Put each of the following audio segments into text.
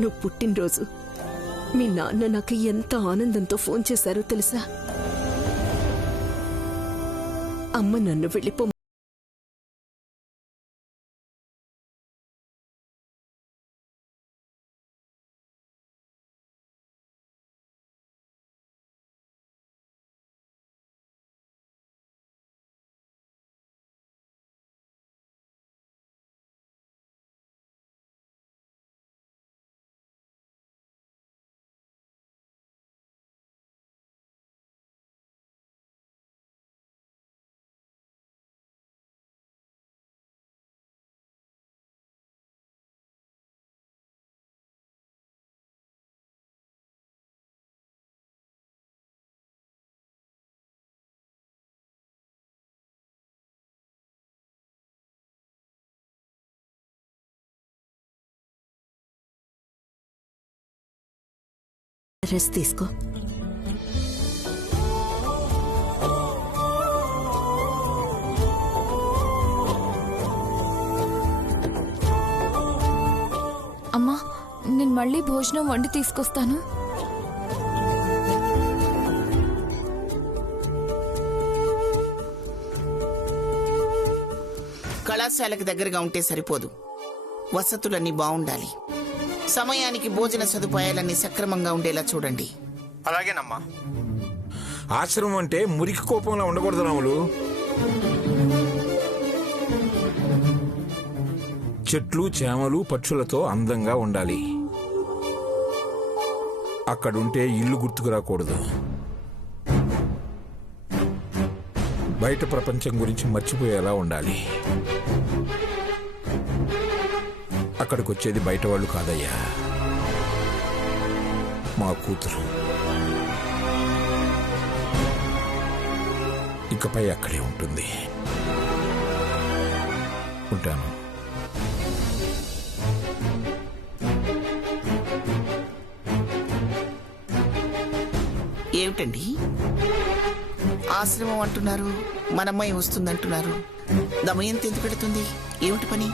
నువ్వు పుట్టినరోజు మీ నాన్న నాకు ఎంత ఆనందంతో ఫోన్ చేశారో తెలుసా? అమ్మ నన్ను వెళ్ళిపో రెస్ట్ తీసుకో. అమ్మా, నేను మళ్ళీ భోజనం వండి తీసుకొస్తాను. కళాశాలకు దగ్గరగా ఉంటే సరిపోదు, వసతులన్నీ బాగుండాలి. సమయానికి భోజన సదుపాయాలన్నీ సక్రమంగా ఉండేలా చూడండి. అలాగేనమ్మా. ఆశ్రమం అంటే మురికి కోపంలో ఉండకూడదు రాములు. చెట్లు చేమలు పక్షులతో అందంగా ఉండాలి. అక్కడుంటే ఇల్లు గుర్తుకు రాకూడదు. బయట ప్రపంచం గురించి మర్చిపోయేలా ఉండాలి. అక్కడికి వచ్చేది బయట వాళ్ళు కాదయ్యా, మా కూతురు. ఇకపై అక్కడే ఉంటుంది. ఉంటాను. ఏమిటండి ఆశ్రమం అంటున్నారు, మనమ్మాయి వస్తుందంటున్నారు. దమయంతి ఎందుకు పెడుతుంది? ఏమిటి పని?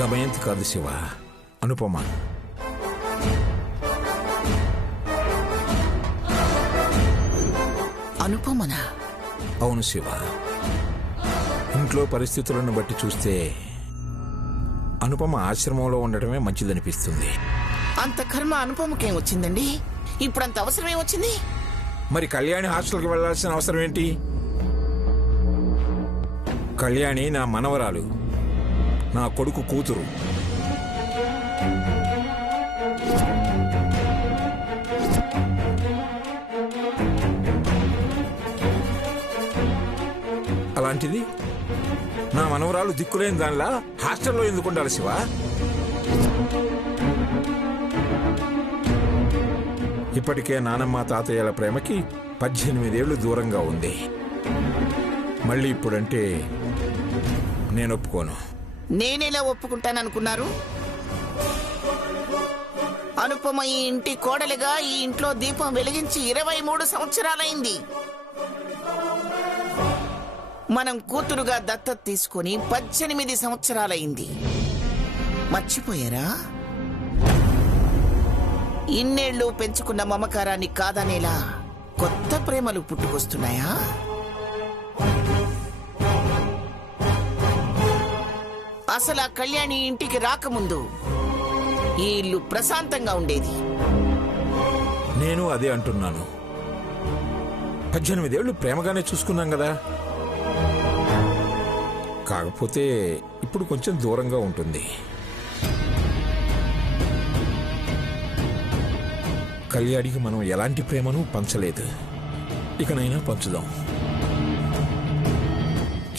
దమయంతి కాదు శివ, అనుపమ. అనుపమనా? అవును శివ. ఇంట్లో పరిస్థితులను బట్టి చూస్తే అనుపమ ఆశ్రమంలో ఉండటమే మంచిదనిపిస్తుంది. అంత కర్మ అనుపమకేం వచ్చిందండి? ఇప్పుడంత అవసరం ఏమొచ్చింది? మరి కళ్యాణి హాస్టల్కి వెళ్లాల్సిన అవసరం ఏంటి? కళ్యాణి నా మనవరాలు, నా కొడుకు కూతురు. అలాంటిది నా మనవరాలు దిక్కులేని దానిలా హాస్టల్లో ఎందుకు ఉండాలి శివ? ఇప్పటికే నానమ్మ తాతయ్యల ప్రేమకి 18 ఏళ్లు దూరంగా ఉంది. మళ్ళీ ఇప్పుడంటే నేను ఒప్పుకోను. నేనేలా ఒప్పుకుంటాననుకున్నారు? అనుపమ ఈ ఇంటి కోడలిగా ఈ ఇంట్లో దీపం వెలిగించి 23 సంవత్సరాలైంది. మనం కూతురుగా దత్తత తీసుకుని 18 సంవత్సరాలైంది. మర్చిపోయారా? ఇన్నేళ్లు పెంచుకున్న మమకారాన్ని కాదనేలా కొత్త ప్రేమలు పుట్టుకొస్తున్నాయా? అసలు ఆ కళ్యాణి ఇంటికి రాకముందు ఈ ఇల్లు ప్రశాంతంగా ఉండేది. నేను అదే అంటున్నాను. 18 ఏళ్లు ప్రేమగానే చూసుకున్నాం కదా. కాకపోతే ఇప్పుడు కొంచెం దూరంగా ఉంటుంది. కళ్యాణికి మనం ఎలాంటి ప్రేమను పంచలేదు. ఇకనైనా పంచుదాం.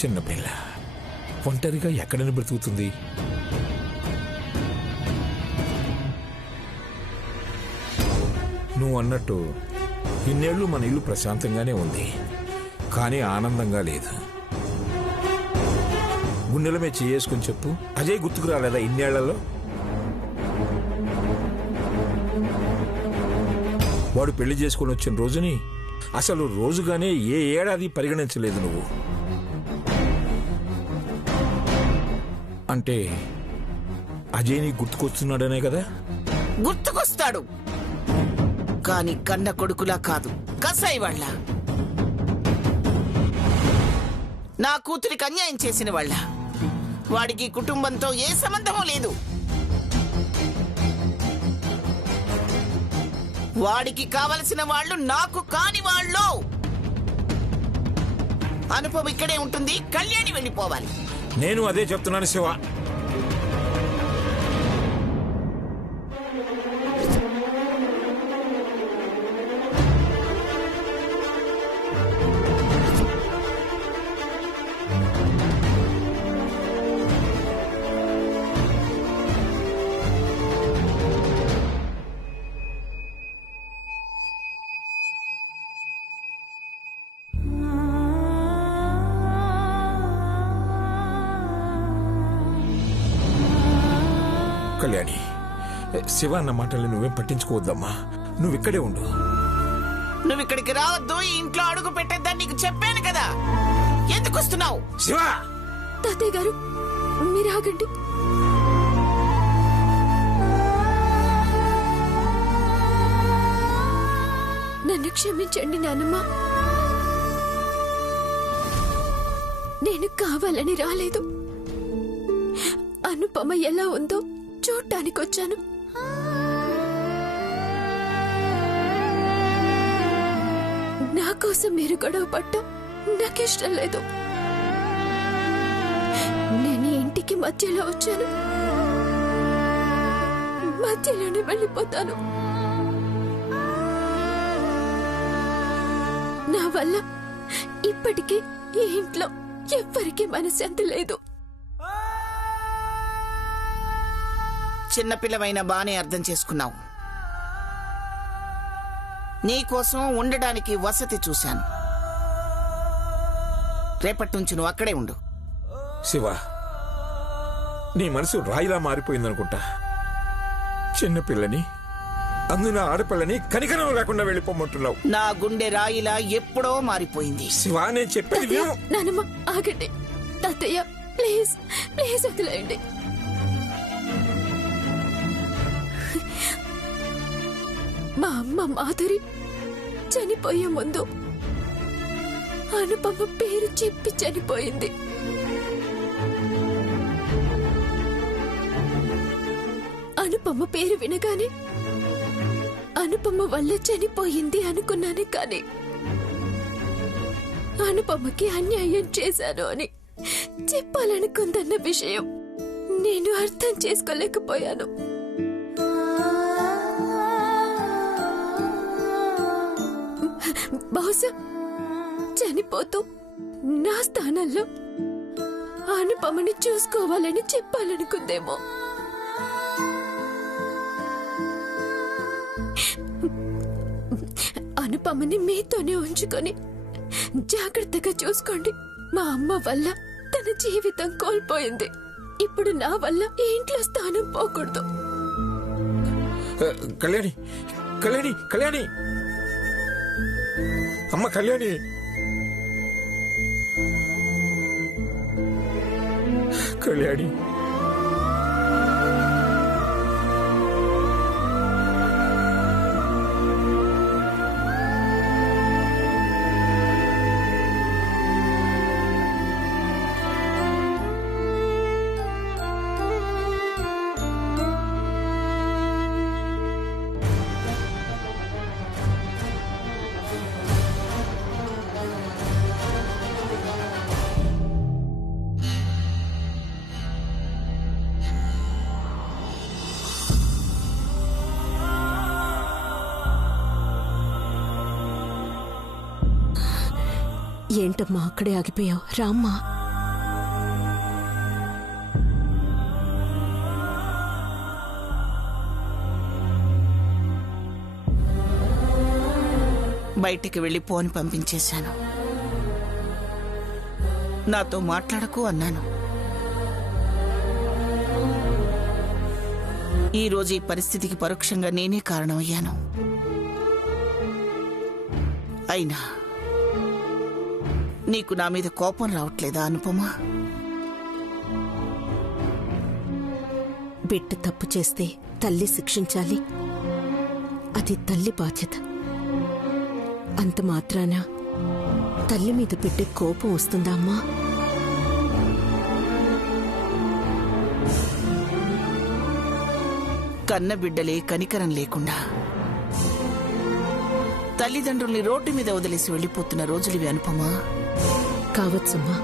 చిన్నపిల్ల ఒంటరిగా ఎక్కడని బ్రతుకుతుంది? నువ్వు అన్నట్టు ఇన్నేళ్లు మన ఇల్లు ప్రశాంతంగానే ఉంది, కానీ ఆనందంగా లేదు. గుండెలమే చేసుకుని చెప్పు, అజయ్ గుర్తుకు రాలేదా ఇన్నేళ్లలో? వాడు పెళ్లి చేసుకుని వచ్చిన రోజుని అసలు రోజుగానే ఏ ఏడాది పరిగణించలేదు నువ్వు. అంటే అజయ్ నీ గుర్తుకొస్తున్నాడనే కదా? గుర్తుకొస్తాడు. కాని కన్న కొడుకులా కాదు, కసాయి వాళ్ళ. నా కూతురికి అన్యాయం చేసిన వాళ్ళ. వాడికి కుటుంబంతో ఏ సంబంధమూ లేదు. వాడికి కావలసిన వాళ్ళు నాకు కాని వాళ్ళు. అనుపమ ఇక్కడే ఉంటుంది, కళ్యాణి వెళ్ళిపోవాలి. నేను అదే చెప్తున్నాను శివ. కళ్యాణి, శివ అన్న మాటల్ని నువ్వేం పట్టించుకోవద్దమ్మా. నువ్విక్కడే ఉండు. నువ్వు ఇక్కడికి రావద్దు, ఈ ఇంట్లో అడుగు పెట్టేద్దని నీకు చెప్పాను కదా. ఎందుకు వస్తున్నావు? శివ! తాతయ్య గారు, మీరు ఆగండి. నన్ను క్షమించండి నాన్నమ్మ. నేను కావాలని రాలేదు. అనుపమ ఎలా ఉందో చూడ్డానికి వచ్చాను. నా కోసం మీరు గొడవ పట్టం నాకిష్టం లేదు. నేను ఇంటికి మధ్యలో వచ్చాను, మధ్యలోనే వెళ్ళిపోతాను. నా వల్ల ఇప్పటికీ ఈ ఇంట్లో ఎవ్వరికీ మనశ్శాంతి లేదు. చిన్నపిల్లవైన బానే అర్థం చేసుకున్నావు. నీకోసం ఉండడానికి వసతి చూశాను. రేపటి నుంచి నువ్వు అక్కడే ఉండు. శివ, నీ మనసు రాయిలా మారిపోయిందనుకుంటా. చిన్నపిల్లని, అందున ఆడపిల్లని కనికరం లేకుండా వెళ్ళిపోమంటున్నావు. నా గుండె రాయిలా ఎప్పుడో మారిపోయింది. శివ, నేను చెప్పేది విను. నానమ్మ ఆగండి. తాతయ్య ప్లీజ్ ప్లీజ్ వదిలేయండి. మా అమ్మ మాధురి చనిపోయే ముందు అనుపమ పేరు చెప్పి చనిపోయింది. అనుపమ పేరు వినగానే అనుపమ వల్ల చనిపోయింది అనుకున్నాను. కానీ అనుపమకి అన్యాయం చేశాను అని చెప్పాలనుకుందన్న విషయం నేను అర్థం చేసుకోలేకపోయాను. బహుశా చనిపోతూ నా స్థానంలో అనుపమని చూసుకోవాలని చెప్పాలనుకుందేమో. అనుపమని మీతోనే ఉంచుకొని జాగ్రత్తగా చూసుకోండి. మా అమ్మ వల్ల తన జీవితం కోల్పోయింది. ఇప్పుడు నా వల్ల ఈ ఇంట్లో స్థానం పోకూడదు. కళ్యాణి, కళ్యాణి, కళ్యాణి, అమ్మ కళ్యాణి. కళ్యాణి, ఏంటమ్మా అక్కడే ఆగిపోయావు? రామ్మా. బయటికి వెళ్లి ఫోన్ పంపించేశాను. నాతో మాట్లాడకు అన్నాను. ఈ రోజు ఈ పరిస్థితికి పరోక్షంగా నేనే కారణమయ్యాను. అయినా నీకు నా మీద కోపం రావట్లేదా అనుపమా? బిడ్డ తప్పు చేస్తే తల్లి శిక్షించాలి. అది తల్లి బాధ్యత. అంత మాత్రాన తల్లి మీద పెట్టే కోపం వస్తుందా అమ్మా? కన్న బిడ్డలే కనికరం లేకుండా తల్లిదండ్రుల్ని రోడ్డు మీద వదిలేసి వెళ్లిపోతున్న రోజులివి అనుపమా. కావచ్చమ్మా,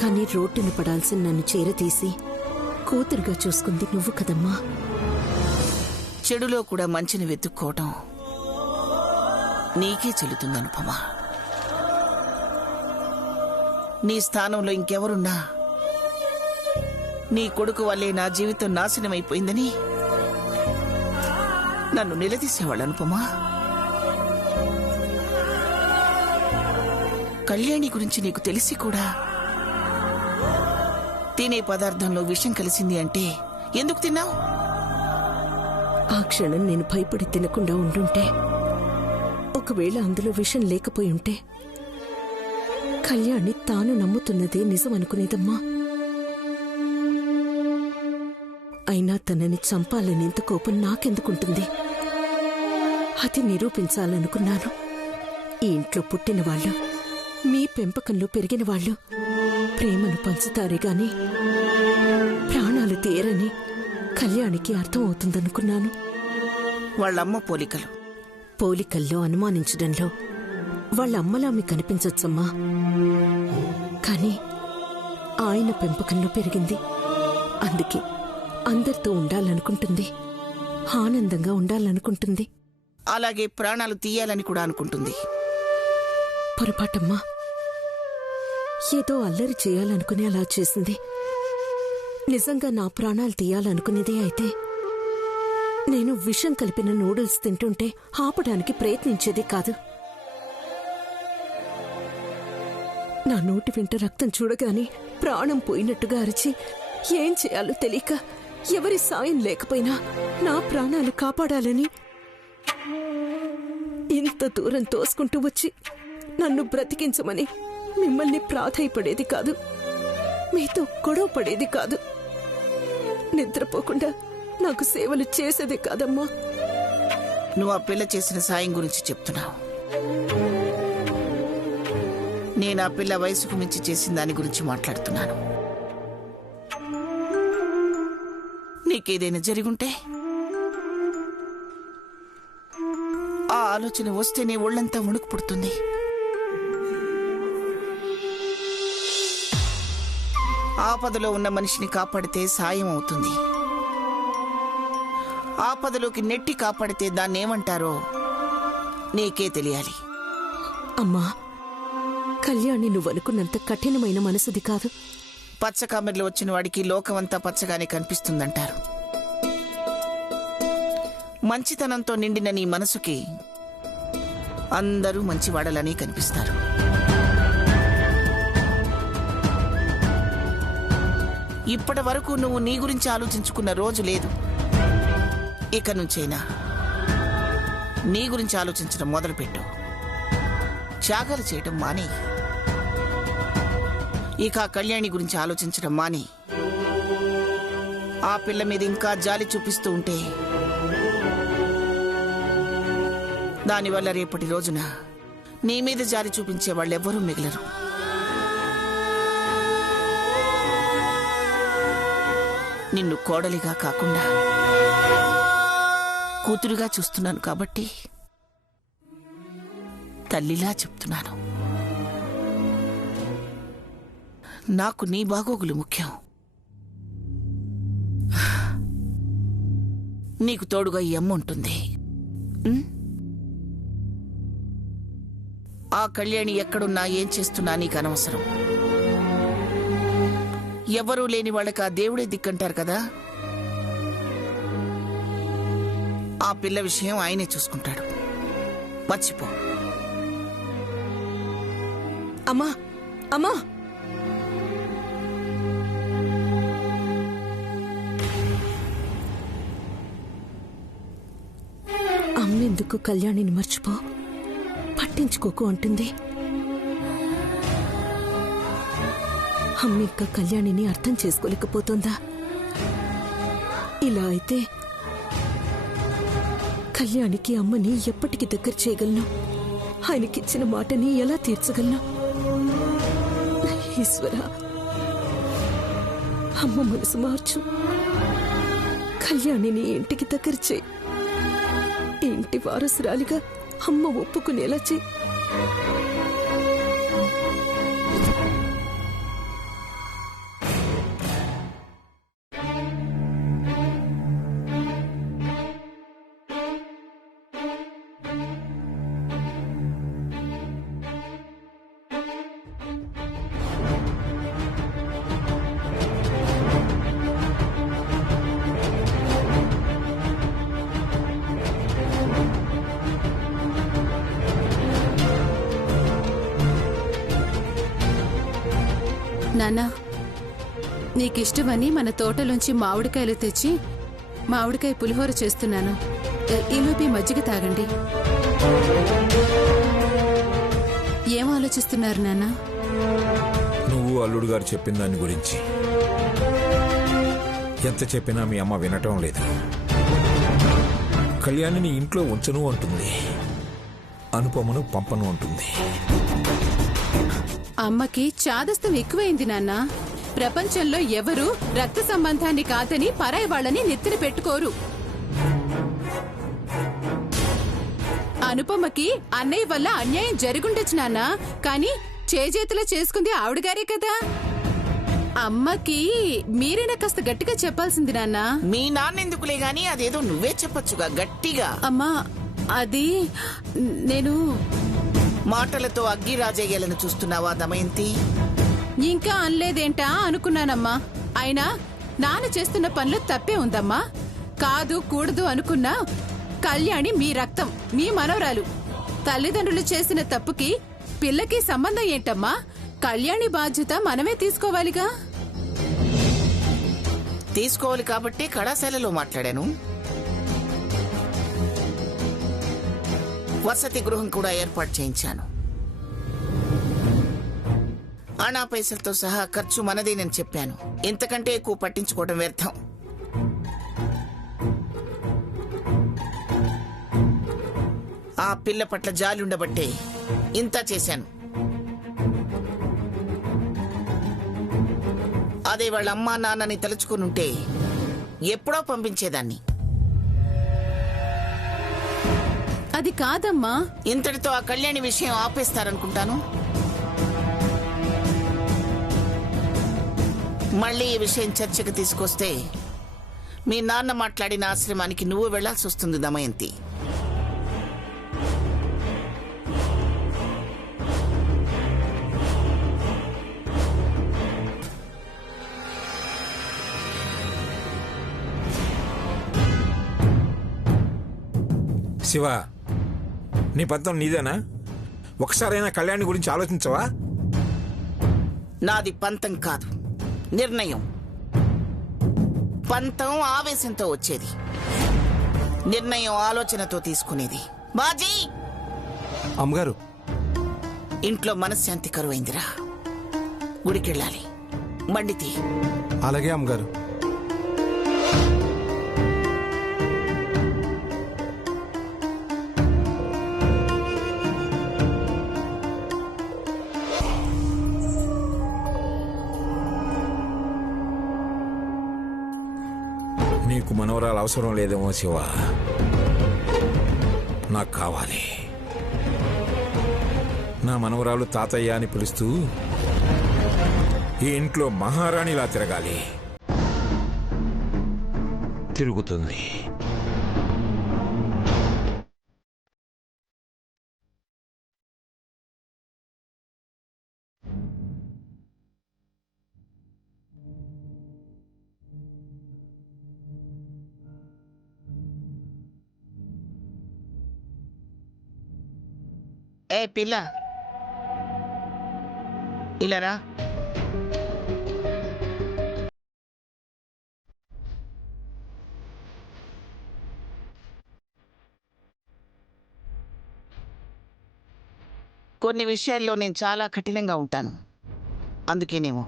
కానీ రోడ్డున పడాల్సిన నన్ను చేరతీసి కూతురుగా చూసుకుంది నువ్వు కదమ్మా. చెడులో కూడా మంచిని వెతుక్కోవటం నీకే చెల్లుతుంది అనుపమా. నీ స్థానంలో ఇంకెవరున్నా నీ కొడుకు వల్లే నా జీవితం నాశనమైపోయిందని నన్ను నిలదీసేవాళ్ళు అనుపమా. కళ్యాణి గురించి నీకు తెలిసి కూడా తినే పదార్థంలో విషం కలిసింది అంటే ఎందుకు తిన్నావు? ఆ క్షణం నేను భయపడి తినకుండా ఉండుంటే, ఒకవేళ అందులో విషం లేకపోయి ఉంటే కళ్యాణి తాను నమ్ముతున్నదే నిజం అనుకునేదమ్మా. అయినా తనని చంపాలనేంత కోపం నాకెందుకుంటుంది? అది నిరూపించాలనుకున్నాను. ఈ ఇంట్లో పుట్టిన వాళ్ళు, మీ పెంపకంలో పెరిగిన వాళ్ళు ప్రేమను పంచుతారే గాని ప్రాణాలు తీయరని కళ్యాణికి అర్థం అవుతుందనుకున్నాను. వాళ్ళమ్మ పోలికల్లో అనుమానించడంలో వాళ్ళమ్మలా మీకు కనిపించొచ్చమ్మా. కానీ ఆయన పెంపకంలో పెరిగింది. అందుకే అందరితో ఉండాలనుకుంటుంది, ఆనందంగా ఉండాలనుకుంటుంది. అలాగే ప్రాణాలు తీయాలని కూడా అనుకుంటుంది. పొరపాటమ్మా. ఏదో అల్లరి చేయాలనుకుని అలా చేసింది. నిజంగా నా ప్రాణాలు తీయాలనుకునేదే అయితే నేను విషం కలిపిన నూడిల్స్ తింటుంటే ఆపడానికి ప్రయత్నించేది కాదు. నా నోటి వెంట రక్తం చూడగానే ప్రాణం పోయినట్టుగా అరిచి ఏం చేయాలో తెలియక ఎవరి సాయం లేకపోయినా నా ప్రాణాలు కాపాడాలని ఇంత దూరం తోసుకుంటూ వచ్చి నన్ను బ్రతికించమని మిమ్మల్ని ప్రాధేయపడేది కాదు, మీతో గొడవ పడేది కాదు, నిద్రపోకుండా నాకు సేవలు చేసేదే కాదమ్మా. నువ్వు ఆ పిల్ల చేసిన సాయం గురించి చెప్తున్నావు. నేను ఆ పిల్ల వయసుకు మించి చేసిన దాని గురించి మాట్లాడుతున్నాను. నీకేదైనా జరిగుంటే ఆ ఆలోచన వస్తేనే ఒళ్ళంతా వణుకు పుడుతుంది. ఆపదలో ఉన్న మనిషిని కాపాడితే సాయం అవుతుంది. ఆపదలోకి నెట్టి కాపాడితే దాన్నేమంటారో నీకే తెలియాలి. అమ్మా, కళ్యాణి నువ్వనుకున్నంత కఠినమైన మనసుది కాదు. పచ్చకామెర్లు వచ్చిన వాడికి లోకమంతా పచ్చగానే కనిపిస్తుందంటారు. మంచితనంతో నిండిన నీ మనసుకి అందరూ మంచివాడలని కనిపిస్తారు. ఇప్పటి వరకు నువ్వు నీ గురించి ఆలోచించుకున్న రోజు లేదు. ఇక నుంచైనా నీ గురించి ఆలోచించడం మొదలుపెట్టు. త్యాగాలు చేయటం మానే. ఇక ఆ కళ్యాణి గురించి ఆలోచించడం మానే. ఆ పిల్ల మీద ఇంకా జాలి చూపిస్తూ ఉంటే దానివల్ల రేపటి రోజున నీ మీద జాలి చూపించే వాళ్ళెవ్వరూ మిగలరు. నిన్ను కోడలిగా కాకుండా కూతురుగా చూస్తున్నాను కాబట్టి తల్లిలా చెప్తున్నాను. నాకు నీ బాగోగులు ముఖ్యం. నీకు తోడుగా ఈ అమ్మ ఉంటుంది. ఆ కళ్యాణి ఎక్కడున్నా ఏం చేస్తున్నా నీకు అనవసరం. ఎవరూ లేని వాళ్ళకి ఆ దేవుడే దిక్కంటారు కదా. ఆ పిల్ల విషయం ఆయనే చూసుకుంటాడు. మర్చిపో. అమ్మా, అమ్మా, అమ్మెందుకు కళ్యాణిని మర్చిపో, పట్టించుకోకు అంటుంది. అమ్మ ఇంకా కళ్యాణిని అర్థం చేసుకోలేకపోతుందా? ఇలా అయితే కళ్యాణికి అమ్మని ఎప్పటికి దగ్గర చేయగలను? ఆయనకిచ్చిన మాటని ఎలా తీర్చగలను? ఈశ్వరా, అమ్మ మనసు మార్చు. కళ్యాణిని ఇంటికి దగ్గర చేయి. ఇంటి వారసురాలిగా అమ్మ ఒప్పుకునేలా చేయి. నాన్నా, నీకిష్టమని మన తోటలోంచి మామిడికాయలు తెచ్చి మామిడికాయ పులిహోర చేస్తున్నాను. ఈలోపి మజ్జిగ తాగండి. ఏం ఆలోచిస్తున్నారు నాన్నా? నువ్వు అల్లుడు గారు చెప్పిన దాని గురించి. ఎంత చెప్పినా మీ అమ్మ వినటం లేదు. కళ్యాణిని ఇంట్లో ఉంచను అంటుంది, అనుపమను పంపను అంటుంది. అమ్మకి చాదస్తం ఎక్కువైంది నాన్న. ప్రపంచంలో ఎవరూ రక్త సంబంధాన్ని కాదని పరాయి వాళ్ళని నెత్తిన పెట్టుకోరు. అనుపమకి అన్నయ్య వల్ల అన్యాయం జరుగుండొచ్చు నాన్న, కానీ చేజేతిలో చేసుకుంది ఆవిడగారే కదా. అమ్మకి మీరైనా కాస్త గట్టిగా చెప్పాల్సింది నాన్న. మీ నాన్నెందుకులే గాని అదేదో నువ్వే చెప్పొచ్చుగా గట్టిగా. అమ్మా, అది నేను మాటలతో అగ్గి రాజయ్యాలను చూస్తున్నావా దమయంతి? ఇంకా అనలేదేంటా అనుకున్నానమ్మా. అయినా నాన్న చేస్తున్న పనిలో తప్పే ఉందమ్మా. కాదు కూడదు అనుకున్నా కళ్యాణి మీ రక్తం, మీ మనవరాలు. తల్లిదండ్రులు చేసిన తప్పుకి పిల్లకి సంబంధం ఏంటమ్మా? కళ్యాణి బాధ్యత మనమే తీసుకోవాలిగా. తీసుకోవాలి కాబట్టి కళాశాలలో మాట్లాడాను. వసతి గృహం కూడా ఏర్పాటు చేయించాను. అనా పైసలతో సహా ఖర్చు మనదేనని చెప్పాను. ఇంతకంటే ఎక్కువ పట్టించుకోవడం వ్యర్థం. ఆ పిల్ల పట్ల జాలి ఉండబట్టే ఇంత చేశాను. అదే వాళ్ళ అమ్మా నాన్నని తలుచుకునుంటే ఎప్పుడో పంపించేదాన్ని. అది కాదమ్మా. ఇంతటితో ఆ కళ్యాణి విషయం ఆపేస్తారనుకుంటాను. మళ్ళీ ఈ విషయం చర్చకు తీసుకొస్తే మీ నాన్న మాట్లాడిన ఆశ్రమానికి నువ్వు వెళ్లాల్సి వస్తుంది దమయంతి. శివ, నీ పంతం నీదేనా? ఒకసారైనా కళ్యాణి గురించి ఆలోచించవా? నాది పంతం కాదు, నిర్ణయం. పంతం ఆవేశంతో వచ్చేది, నిర్ణయం ఆలోచనతో తీసుకునేది. బాజీ, అమ్మగారు, ఇంట్లో మనశ్శాంతి కరువైందిరా. గుడికెళ్ళాలి. మండితి. అలాగే అమ్మగారు. నీకు మనవరాలు అవసరం లేదేమో శివ, నాకు కావాలి. నా మనవరాలు తాతయ్య అని పిలుస్తూ ఈ ఇంట్లో మహారాణిలా తిరగాలి. తిరుగుతుంది. ఏ పిల్ల, ఇలారా. కొన్ని విషయాల్లో నేను చాలా కఠినంగా ఉంటాను. అందుకేనేమో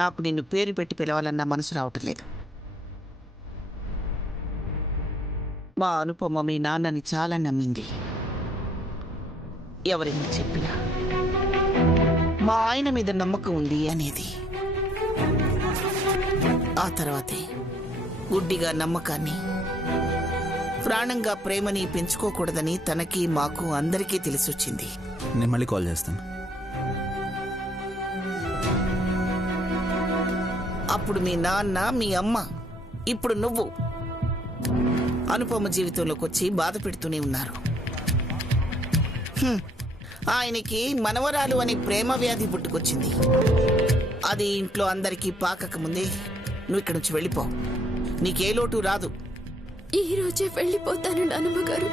నాకు నిన్ను పేరు పెట్టి పిలవాలన్న మనసు రావటం లేదు. మా అనుపమ మీ నాన్నని చాలా నమ్మింది. ఎవరైనా చెప్పినా మా ఆయన మీద నమ్మకం ఉంది అనేది. ఆ తర్వాతే గుడ్డిగా నమ్మకాన్ని, ప్రాణంగా ప్రేమని పెంచుకోకూడదని తనకి మాకు అందరికీ తెలిసొచ్చింది. నేను మళ్ళీ కాల్ చేస్తాను. అప్పుడు మీ నాన్న, మీ అమ్మ, ఇప్పుడు నువ్వు అనుపమ జీవితంలోకి వచ్చి బాధ పెడుతూనే ఉన్నారు. ఆయనకి మనవరాలు అని ప్రేమ వ్యాధి పుట్టుకొచ్చింది. అది ఇంట్లో అందరికీ పాకక ముందే నువ్వు ఇక్కడి నుంచి వెళ్ళిపో. నీకే లోటు రాదు. ఈ రోజే వెళ్ళిపోతాను నాన్నమ్మ గారు.